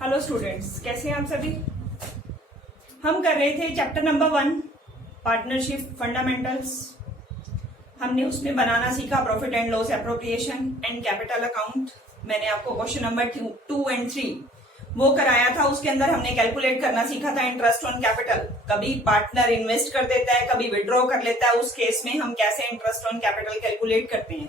Hello students, कैसे हैं आप सभी। हम कर रहे थे चैप्टर नंबर 1 पार्टनरशिप फंडामेंटल्स। हमने उसमें बनाना सीखा profit and loss appropriation and capital account. मैंने आपको क्वेश्चन नंबर 2 एंड 3 वो कराया था। उसके अंदर हमने कैलकुलेट करना सीखा था इंटरेस्ट ऑन कैपिटल। कभी पार्टनर इन्वेस्ट कर देता है, कभी विड्रॉ कर लेता है, उस केस में हम कैसे इंटरेस्ट ऑन कैपिटल कैलकुलेट करते हैं।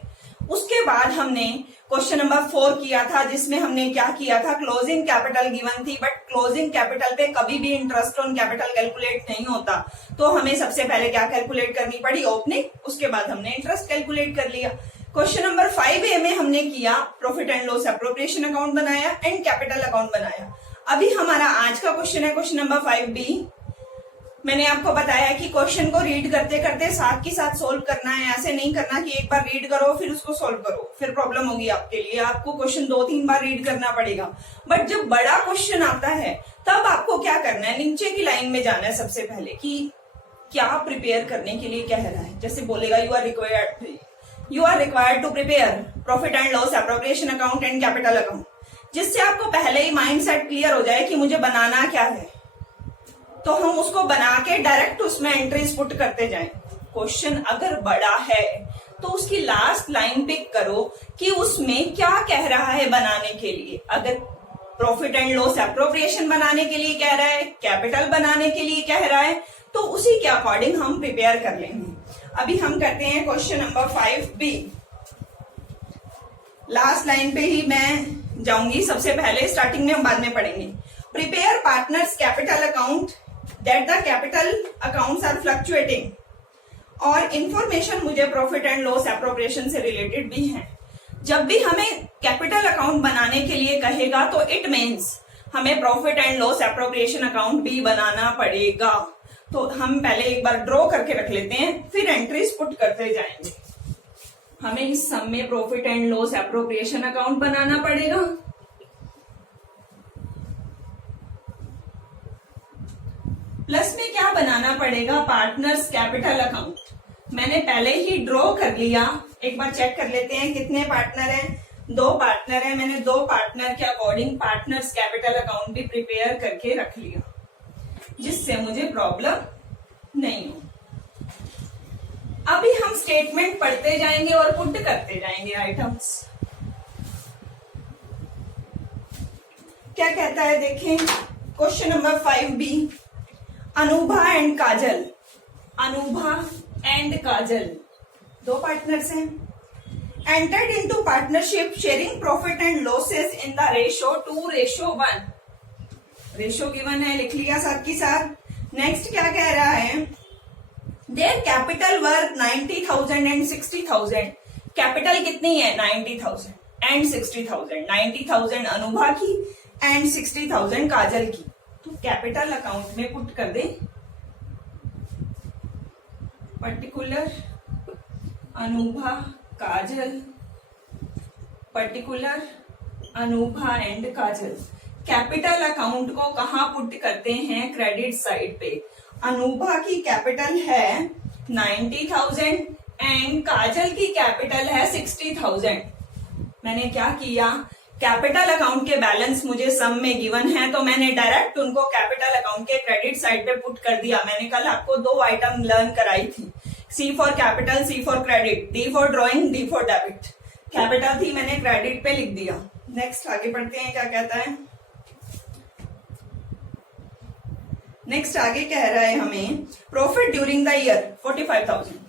उसके बाद हमने क्वेश्चन नंबर 4 किया था, जिसमें हमने क्या किया था, क्लोजिंग कैपिटल गिवन थी, बट क्लोजिंग कैपिटल पे कभी भी इंटरेस्ट ऑन कैपिटल कैलकुलेट नहीं होता। तो हमें सबसे पहले क्या कैलकुलेट करनी पड़ी, ओपनिंग। उसके बाद हमने इंटरेस्ट कैलकुलेट कर लिया। क्वेश्चन नंबर 5A में हमने किया profit and loss appropriation account बनाया एंड कैपिटल अकाउंट बनाया। अभी हमारा आज का क्वेश्चन है क्वेश्चन नंबर 5B। मैंने आपको बताया कि क्वेश्चन को रीड करते करते साथ के साथ सोल्व करना है। ऐसे नहीं करना कि एक बार रीड करो फिर उसको सोल्व करो, फिर प्रॉब्लम होगी आपके लिए। आपको क्वेश्चन 2-3 बार रीड करना पड़ेगा। बट जब बड़ा क्वेश्चन आता है तब आपको क्या करना है, नीचे की लाइन में जाना है सबसे पहले कि क्या प्रिपेयर करने के लिए कह रहा है। जैसे बोलेगा you are required to prepare profit and loss appropriation account and capital account, जिससे आपको पहले ही माइंड सेट क्लियर हो जाए कि मुझे बनाना क्या है। तो हम उसको बना के डायरेक्ट उसमें एंट्रीज पुट करते जाएं। क्वेश्चन अगर बड़ा है तो उसकी लास्ट लाइन पिक करो कि उसमें क्या कह रहा है बनाने के लिए। अगर प्रॉफिट एंड लॉस एप्रोप्रिएशन बनाने के लिए कह रहा है, कैपिटल बनाने के लिए कह रहा है, तो उसी के अकॉर्डिंग हम प्रिपेयर कर लेंगे। अभी हम करते हैं question number 5B। Last line पे ही मैं जाऊंगी सबसे पहले, स्टार्टिंग में हम बाद में पढ़ेंगे। Prepare partners capital account that the capital accounts are fluctuating, और इंफॉर्मेशन मुझे प्रॉफिट एंड लॉस एप्रोप्रिएशन से रिलेटेड भी है। जब भी हमें कैपिटल अकाउंट बनाने के लिए कहेगा तो इट मीन्स हमें profit and loss appropriation account भी बनाना पड़ेगा। तो हम पहले एक बार ड्रॉ करके रख लेते हैं, फिर एंट्रीज पुट करते जाएंगे। हमें इस सम में profit and loss appropriation account बनाना पड़ेगा। प्लस में क्या बनाना पड़ेगा, पार्टनर्स कैपिटल अकाउंट। मैंने पहले ही ड्रॉ कर लिया। एक बार चेक कर लेते हैं कितने पार्टनर हैं। 2 पार्टनर हैं। मैंने 2 पार्टनर के अकॉर्डिंग पार्टनर्स कैपिटल अकाउंट भी प्रिपेयर करके रख लिया, जिससे मुझे प्रॉब्लम नहीं हो। अभी हम स्टेटमेंट पढ़ते जाएंगे और पुट करते जाएंगे आइटम्स। क्या कहता है देखें, question number 5B। Anubha and Kajal. Anubha and Kajal 2 partners हैं। Entered into partnership sharing profit and losses in the ratio 2:1। Ratio given है, लिख लिया साथ की साथ। नेक्स्ट क्या कह रहा है, their capital worth 90,000 and 60,000। Capital कितनी है, 90,000 एंड 60,000। 90,000 अनुभा की एंड 60,000 काजल की। तो कैपिटल अकाउंट में पुट कर दे particular Anubha Kajal, particular Anubha and Kajal. Capital account को कहां पुट करते हैं, क्रेडिट साइड पे। अनुभा की कैपिटल है 90,000 एंड काजल की कैपिटल है 60,000। मैंने क्या किया, कैपिटल अकाउंट के बैलेंस मुझे सम में गिवन है, तो मैंने डायरेक्ट उनको कैपिटल अकाउंट के क्रेडिट साइड पे पुट कर दिया। मैंने कल आपको 2 आइटम लर्न कराई थी, C for capital, C for credit, D for drawing, D for debit. Capital थी, मैंने क्रेडिट पे लिख दिया। नेक्स्ट आगे बढ़ते हैं, क्या कहता है। नेक्स्ट आगे कह रहा है हमें profit during the year 45,000।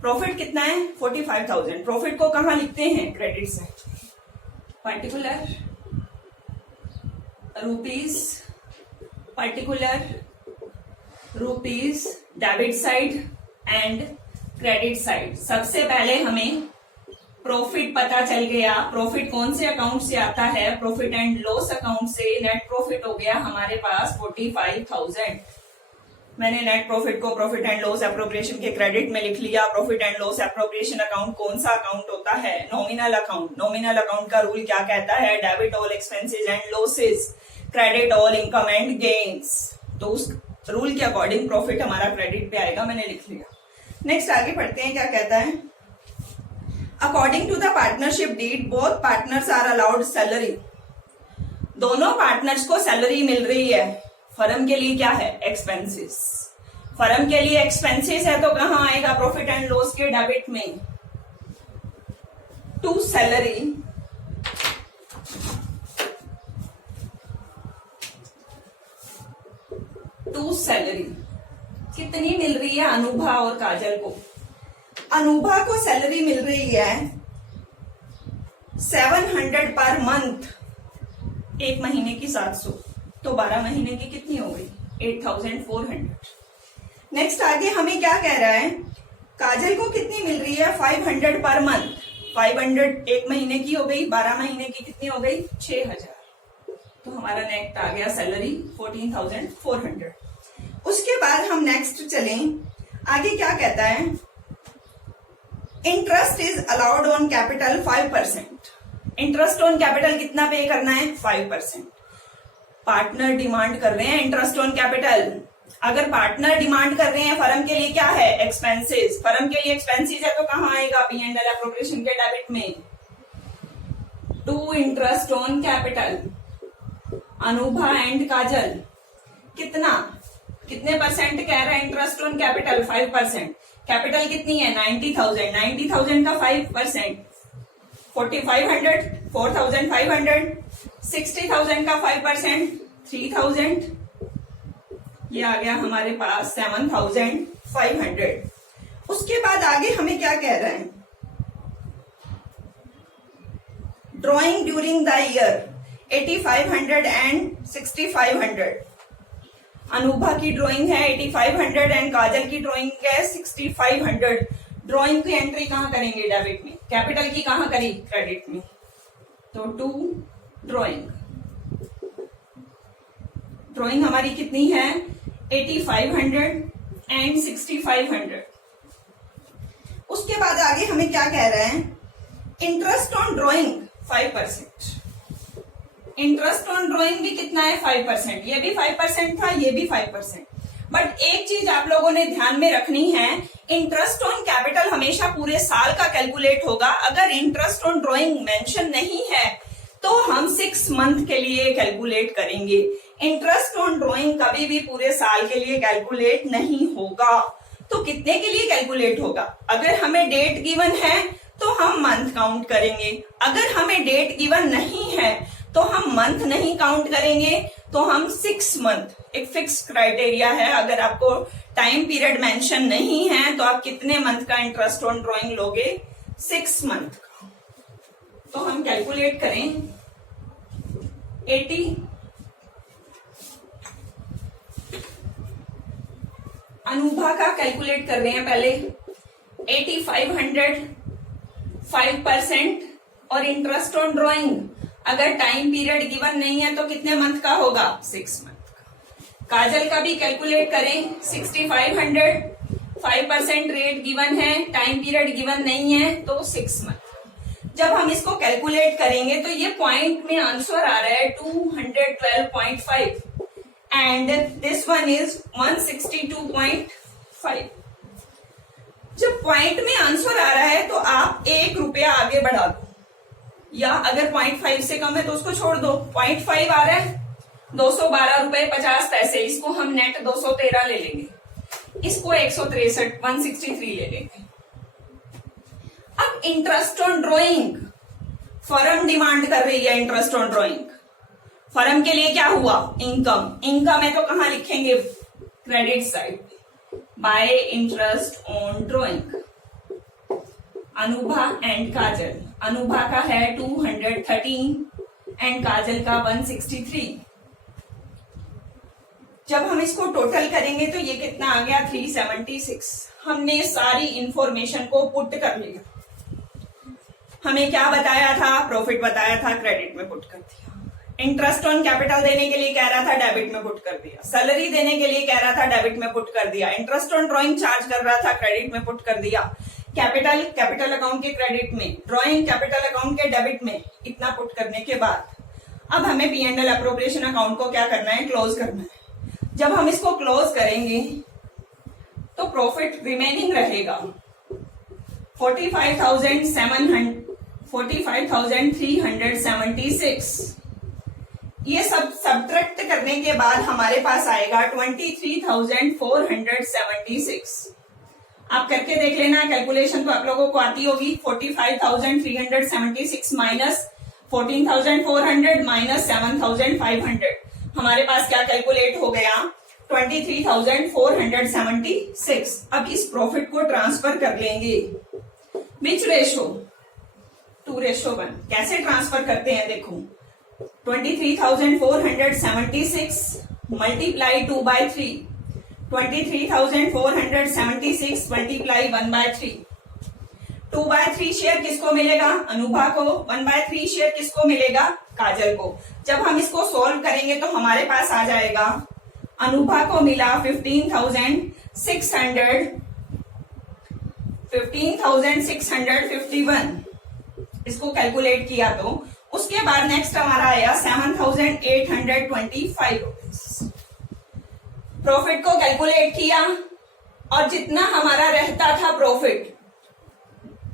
Profit कितना है, 45,000। प्रॉफिट को कहां लिखते हैं, credit side. Particular rupees, particular rupees debit side and credit side. सबसे पहले हमें प्रॉफिट पता चल गया। प्रॉफिट कौन से अकाउंट से आता है, प्रॉफिट एंड लॉस अकाउंट से। नेट प्रॉफिट हो गया हमारे पास 45,000। मैंने नेट प्रॉफिट को प्रॉफिट एंड लॉस एप्रोप्रिएशन के क्रेडिट में लिख लिया। Profit and loss appropriation account कौन सा अकाउंट होता है, नॉमिनल अकाउंट। नॉमिनल अकाउंट का रूल क्या कहता है, debit all expenses and losses, credit all income and gains. तो उस रूल के अकॉर्डिंग प्रॉफिट हमारा क्रेडिट पे आएगा, मैंने लिख लिया। नेक्स्ट आगे पढ़ते हैं, क्या कहता है। According to the partnership deed, both partners are allowed salary. दोनों पार्टनर्स को सैलरी मिल रही है, फर्म के लिए क्या है, एक्सपेंसेस। फर्म के लिए एक्सपेंसेस है तो कहां आएगा, प्रॉफिट एंड लॉस के डेबिट में। टू सैलरी कितनी मिल रही है अनुभा और काजल को। अनुभा को सैलरी मिल रही है 700 पर मंथ, एक महीने की 700, तो 12 महीने की कितनी हो गई, 8400। नेक्स्ट आगे हमें क्या कह रहा है, काजल को कितनी मिल रही है 500 पर मंथ। 500 एक महीने की हो गई, 12 महीने की कितनी हो गई, 6000। तो हमारा नेक्स्ट आ गया सैलरी 14,400। उसके बाद हम नेक्स्ट चलें, आगे क्या कहता है, interest is allowed on capital 5%। Interest on capital कितना पे करना है, 5%। पार्टनर डिमांड कर रहे हैं इंटरेस्ट ऑन कैपिटल। अगर पार्टनर डिमांड कर रहे हैं फर्म के लिए क्या है, एक्सपेंसेस। फर्म के लिए एक्सपेंसेस है तो कहां आएगा, P&L एप्रोप्रिएशन के डेबिट में। To interest on capital, Anubha and Kajal कितने परसेंट कह रहे हैं इंटरेस्ट ऑन कैपिटल, 5%। कैपिटल कितनी है, 90,000। 90,000 का 5%, 4,500, 4,500। 60,000 का 5%, 3,000। ये आ गया हमारे पास 7,500। उसके बाद आगे हमें क्या कह रहे हैं, drawing during the year 8,500 and 6,500। Anubha की ड्राइंग है 8,500 एंड काजल की ड्राइंग है 6,500। ड्राइंग की एंट्री कहां करेंगे, डेबिट में। कैपिटल की कहां करी, क्रेडिट में। तो टू ड्राइंग हमारी कितनी है, 8,500 एंड 6,500। उसके बाद आगे हमें क्या कह रहे हैं, interest on drawing 5%। Interest on drawing भी कितना है, 5%। ये भी 5% था, ये भी 5%। बट एक चीज आप लोगों ने ध्यान में रखनी है, इंटरेस्ट ऑन कैपिटल हमेशा पूरे साल का कैलकुलेट होगा। अगर इंटरेस्ट ऑन ड्राइंग मेंशन नहीं है तो हम 6 मंथ के लिए कैलकुलेट करेंगे। इंटरेस्ट ऑन ड्राइंग कभी भी पूरे साल के लिए कैलकुलेट नहीं होगा। तो कितने के लिए कैलकुलेट होगा, अगर हमें डेट गिवन है तो हम मंथ काउंट करेंगे। अगर हमें डेट गिवन नहीं है तो हम मंथ नहीं काउंट करेंगे, तो हम 6 मंथ, एक फिक्स क्राइटेरिया है। अगर आपको टाइम पीरियड मेंशन नहीं है तो आप कितने मंथ का इंटरेस्ट ऑन ड्राइंग लोगे, 6 मंथ का। तो हम कैलकुलेट करें 80 अनुभा का कैलकुलेट कर रहे हैं पहले, 8,500 5% और इंटरेस्ट ऑन ड्राइंग अगर टाइम पीरियड गिवन नहीं है तो कितने मंथ का होगा, 6 मंथ का। काजल का भी कैलकुलेट करें, 6,500 5% रेट गिवन है, टाइम पीरियड गिवन नहीं है तो 6 मंथ। जब हम इसको कैलकुलेट करेंगे तो ये पॉइंट में आंसर आ रहा है 212.5 एंड दिस वन इज 162.5। जब पॉइंट में आंसर आ रहा है तो आप 1 रुपया आगे बढ़ा दो, या अगर 0.5 से कम है तो उसको छोड़ दो। 0.5 आ रहा है 212 रुपए 50 पैसे, इसको हम नेट 213 ले लेंगे, इसको 163 ले लेंगे। अब interest on drawing firm demand कर रही है, इंटरेस्ट ऑन ड्राइंग फर्म के लिए क्या हुआ, इनकम। इनकम है तो कहां लिखेंगे, credit side, by interest on drawing. Anubha and Kajal, Anubha का है 213 एंड काजल का 163। जब हम इसको टोटल करेंगे तो ये कितना आ गया, 376। हमने सारी इंफॉर्मेशन को पुट कर लिया। हमें क्या बताया था, प्रॉफिट बताया था, क्रेडिट में पुट कर दिया। इंटरेस्ट ऑन कैपिटल देने के लिए कह रहा था, डेबिट में पुट कर दिया। सैलरी देने के लिए कह रहा था, डेबिट में पुट कर दिया। इंटरेस्ट ऑन ड्राइंग चार्ज कर रहा था, क्रेडिट में पुट कर दिया। कैपिटल अकाउंट के क्रेडिट में, ड्राइंग कैपिटल अकाउंट के डेबिट में, इतना पुट करने के बाद अब हमें P&L एप्रोप्रिएशन अकाउंट को क्या करना है, क्लोज करना है। जब हम इसको क्लोज करेंगे तो प्रॉफिट रिमेनिंग रहेगा 45,376। ये सब सब्ट्रैक्ट करने के बाद हमारे पास आएगा 23,476। आप करके देख लेना, कैलकुलेशन तो आप लोगों को आती होगी। 45,376 माइनस 14,400 माइनस 7,500, हमारे पास क्या कैलकुलेट हो गया? 23,476। अब इस प्रॉफिट को ट्रांसफर कर लेंगे। विच रेशो? 2:1। कैसे ट्रांसफर करते हैं देखो, 23,476 मल्टीप्लाई 2/3, 23,476 मल्टीप्लाई 1/3। 2/3 शेयर किसको मिलेगा? अनुभा को। 1/3 शेयर किसको मिलेगा? काजल को। जब हम इसको सोल्व करेंगे तो हमारे पास आ जाएगा, अनुभा को मिला 15,651। इसको कैलकुलेट किया तो उसके बाद नेक्स्ट हमारा आया 7,825 रुपीज। प्रॉफिट को कैलकुलेट किया और जितना हमारा रहता था प्रॉफिट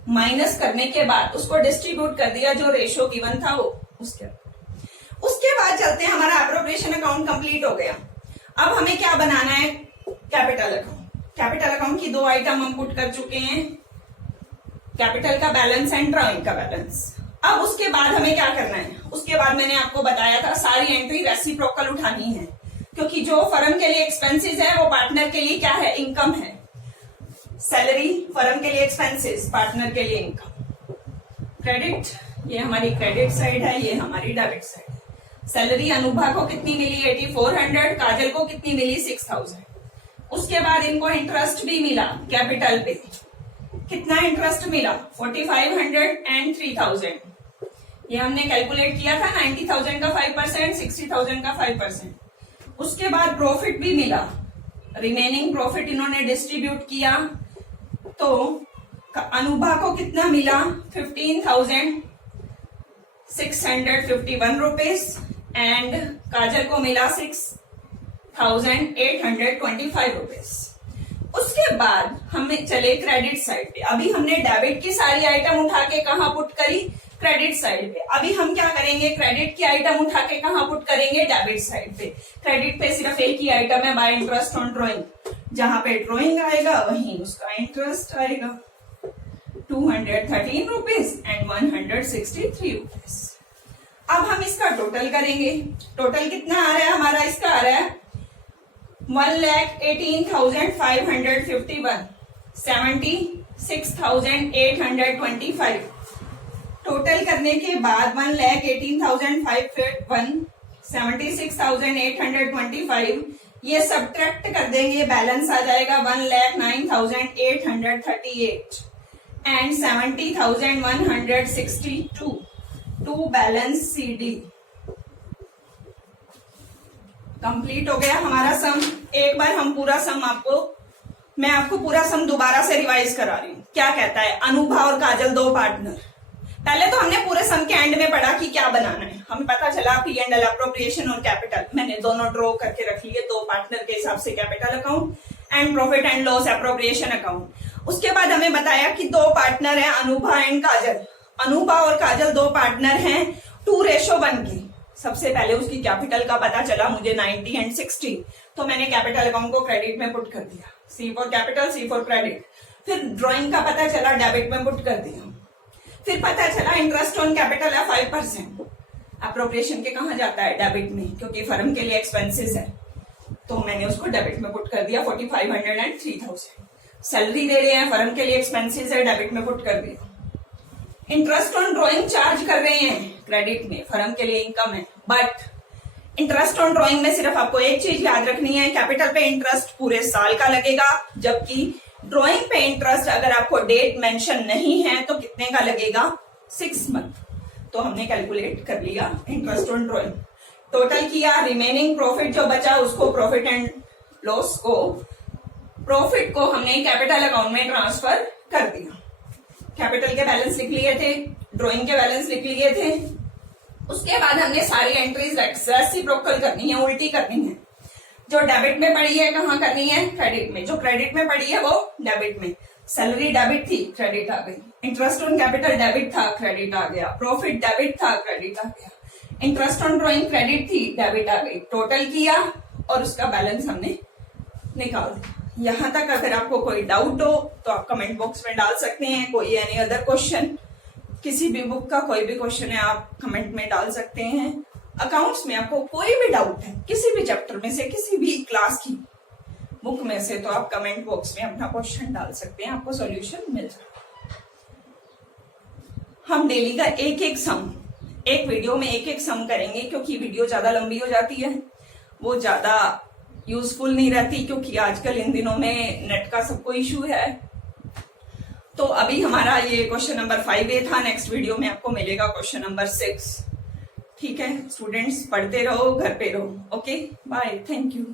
माइनस करने के बाद उसको डिस्ट्रीब्यूट कर दिया, जो रेशो गिवन था वो उसके बाद चलते हैं, हमारा एप्रोप्रिएशन अकाउंट कंप्लीट हो गया। अब हमें क्या बनाना है? Capital account. कैपिटल अकाउंट की 2 आइटम हम पुट कर चुके हैं, कैपिटल का बैलेंस एंड ड्रॉइंग का बैलेंस। अब उसके बाद हमें क्या करना है? उसके बाद मैंने आपको बताया था सारी एंट्री रेसिप्रोकल उठानी है, क्योंकि जो फर्म के लिए एक्सपेंसेस है वो पार्टनर के लिए क्या है? इनकम है। सैलरी फर्म के लिए एक्सपेंसेस, पार्टनर के लिए इनकम। क्रेडिट, ये हमारी क्रेडिट साइड है, ये हमारी डेबिट साइड है। सैलरी अनुभा को कितनी मिली? 8400। काजल को कितनी मिली? 6000। उसके बाद इनको इंटरेस्ट भी मिला कैपिटल पे। कितना इंटरेस्ट मिला? 4500 एंड 3000। ये हमने कैलकुलेट किया था, 90,000 का 5%, 60,000 का 5%। उसके बाद प्रॉफिट भी मिला, रिमेनिंग प्रॉफिट इन्होंने डिस्ट्रीब्यूट किया। तो अनुभा को कितना मिला? 15,651 रुपीज एंड काजल को मिला 6,825 रुपीज। उसके बाद हमें चले क्रेडिट साइड पे। अभी हमने डेबिट की सारी आइटम उठा के कहां पुट करी? क्रेडिट साइड पे। अभी हम क्या करेंगे? क्रेडिट की आइटम उठा के कहां पुट करेंगे? डेबिट साइड पे। क्रेडिट पे सिर्फ एक ही आइटम है, बाय इंटरेस्ट ऑन ड्रॉइंग। जहां पे ड्रॉइंग आएगा वहीं उसका इंटरेस्ट आएगा, 213 रुपीज एंड 163 रुपीज। अब हम इसका टोटल करेंगे। टोटल कितना आ रहा है हमारा? इसका आ रहा है 1,18,551, 76,825। टोटल करने के बाद 1,18,551, 76,825, ये सब्ट्रैक्ट कर देंगे, बैलेंस आ जाएगा 1,09,838 एंड 70,162 टू बैलेंस CD। कंप्लीट हो गया हमारा सम। एक बार हम पूरा सम मैं आपको पूरा सम दोबारा से रिवाइज करा रही हूँ। क्या कहता है? अनुभा और काजल 2 पार्टनर। पहले तो हमने पूरे सम के एंड में पढ़ा कि क्या बनाना है। हमें पता चला P&L, अप्रोप्रिएशन और कैपिटल। मैंने दोनों ड्रॉ करके रख लिए 2 पार्टनर के हिसाब से, capital account and profit and loss appropriation account. उसके बाद हमें बताया कि 2 पार्टनर है, अनुभा एंड काजल। अनुभा और काजल 2 पार्टनर हैं 2:1 के। सबसे पहले उसकी कैपिटल का पता चला मुझे 90 एंड 60, तो मैंने कैपिटल अकाउंट को क्रेडिट में पुट कर दिया, C for capital, C for credit. फिर ड्रॉइंग का पता चला, डेबिट में पुट कर दिया। फिर पता चला इंटरेस्ट ऑन कैपिटल है 5%। अप्रोप्रिएशन के कहां जाता है? डेबिट में, क्योंकि फर्म के लिए एक्सपेंसेस है, तो मैंने उसको डेबिट में पुट कर दिया 4,500 एंड 3,000। सैलरी दे रहे हैं, फर्म के लिए एक्सपेंसेस है, डेबिट में पुट कर दिया। इंटरेस्ट ऑन ड्रॉइंग चार्ज कर रहे हैं क्रेडिट में, फर्म के लिए इनकम है। बट इंटरेस्ट ऑन ड्रॉइंग में सिर्फ आपको एक चीज याद रखनी है, कैपिटल पे इंटरेस्ट पूरे साल का लगेगा, जबकि ड्रॉइंग पे इंटरेस्ट अगर आपको डेट मेंशन नहीं है तो कितने का लगेगा? 6 मंथ। तो हमने कैलकुलेट कर लिया इंटरेस्ट ऑन ड्रॉइंग, टोटल किया, रिमेनिंग प्रॉफिट जो बचा उसको प्रॉफिट एंड लॉस को, प्रॉफिट को हमने कैपिटल अकाउंट में ट्रांसफर कर दिया। कैपिटल के बैलेंस लिख लिए थे, ड्रॉइंग के बैलेंस लिख लिए थे। उसके बाद हमने सारी एंट्रीज रेसिप्रोकल करनी है, उल्टी करनी है। जो डेबिट में पड़ी है कहाँ करनी है? क्रेडिट में। जो क्रेडिट में पड़ी है वो डेबिट में। सैलरी डेबिट थी, क्रेडिट आ गई। इंटरेस्ट ऑन कैपिटल डेबिट था, क्रेडिट आ गया। प्रॉफिट डेबिट था, क्रेडिट आ गया। इंटरेस्ट ऑन ड्रॉइंग क्रेडिट थी, डेबिट आ गई, टोटल किया और उसका बैलेंस हमने निकाल दिया। यहां तक अगर आपको कोई डाउट हो तो आप कमेंट बॉक्स में डाल सकते हैं। कोई एनी अदर क्वेश्चन, किसी भी बुक का कोई भी क्वेश्चन है आप कमेंट में डाल सकते हैं। अकाउंट्स में आपको कोई भी डाउट है किसी भी चैप्टर में से, किसी भी क्लास की बुक में से, तो आप कमेंट बॉक्स में अपना क्वेश्चन डाल सकते हैं, आपको सॉल्यूशन मिल जाएगा। हम डेली का एक सम, एक वीडियो में एक सम करेंगे, क्योंकि वीडियो ज्यादा लंबी हो जाती है, वो ज्यादा यूजफुल नहीं रहती, क्योंकि आजकल इन दिनों में नेट का सबको इशू है। तो अभी हमारा ये क्वेश्चन नंबर 5A था। नेक्स्ट वीडियो में आपको मिलेगा क्वेश्चन नंबर 6। ठीक है स्टूडेंट्स, पढ़ते रहो, घर पे रहो। Okay bye, thank you.